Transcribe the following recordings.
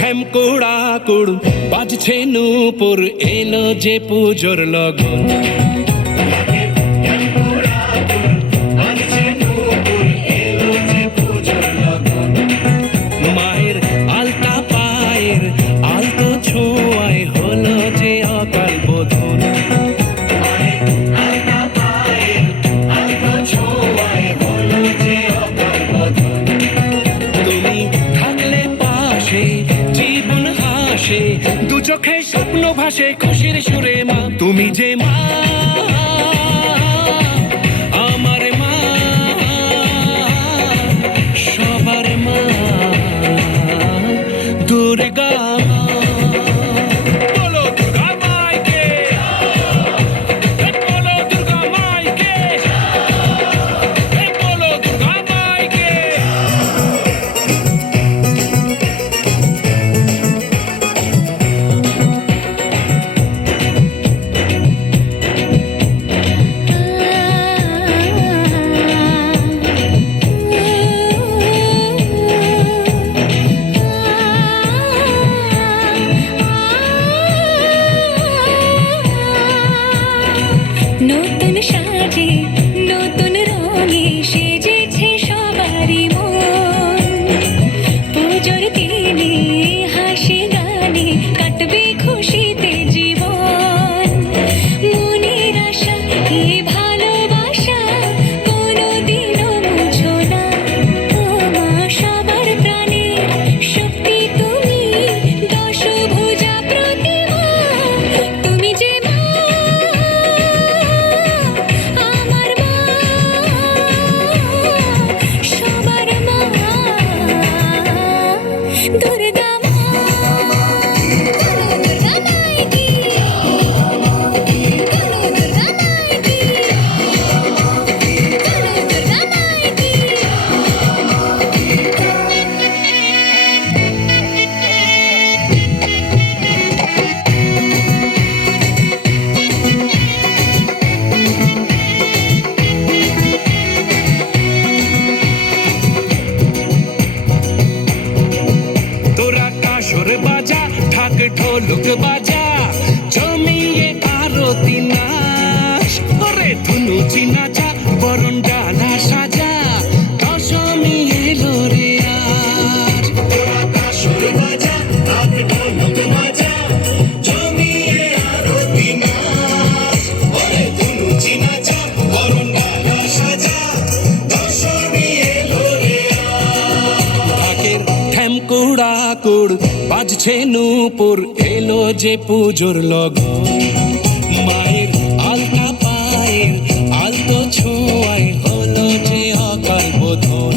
ঢ্যামকোড়া কুড় বাজছে নূপুর, এলো যে পুজোর লগন। মায়ের আলতা পায়ের আলতো ছোঁয়ায় হলো যে অকাল বোধন। তুমি থাকলে পাশে জীবন হাসে, দু চোখে স্বপ্ন ভাসে খুশির সুরে মা। তুমি যে মা, আমার মা, সবার মা, দুর্গা মা। বলো দুর্গা মাইকে, বলো দুর্গা মাইকে, বলো দুর্গা মাইকে। নতুন সাজে নতুন রঙে সেজেছে সবারই মন। পুজোর দিনে হাসি গানে কাটবে খুশিতে জীবন। মনের আশা এ ভালোবাসা কোনোদিনও মুছো না। ও মা সবার প্রাণে শক্তি তুমি, দশভুজা প্রতিমা। তুমি যে মা, আমার মা, সবার মা, দুর্গা মা। দুর্গা মাইকি, দুর্গা মাইকি, দুর্গা মাইকি। তোরা কাসর বাজা, ঢাক ঢোলক বাজা, জমিয়ে আরতি নাচ। ওরে ধুনুচি নাচা, বরণ ডালা সাজা, দশমী এলো রে আজ। তোরা কাসর বাজা, ঢাক ঢোলক বাজা, জমিয়ে আরতি নাচ। ওরে ধুনুচি নাচা, বরণ ডালা সাজা, দশমী এলো রে আজ। ঢাকের ঢ্যামকোড়া কুড় বাজছে নূপুর, এলো যে পুজোর লগন। মায়ের আলতা পায়ের আলতো ছোঁয়ায় হলো যে অকাল বোধন।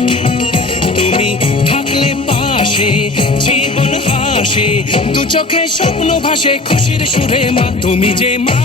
তুমি থাকলে পাশে জীবন হাসে, দু চোখে স্বপ্ন ভাসে খুশির সুরে মা। তুমি যে মা,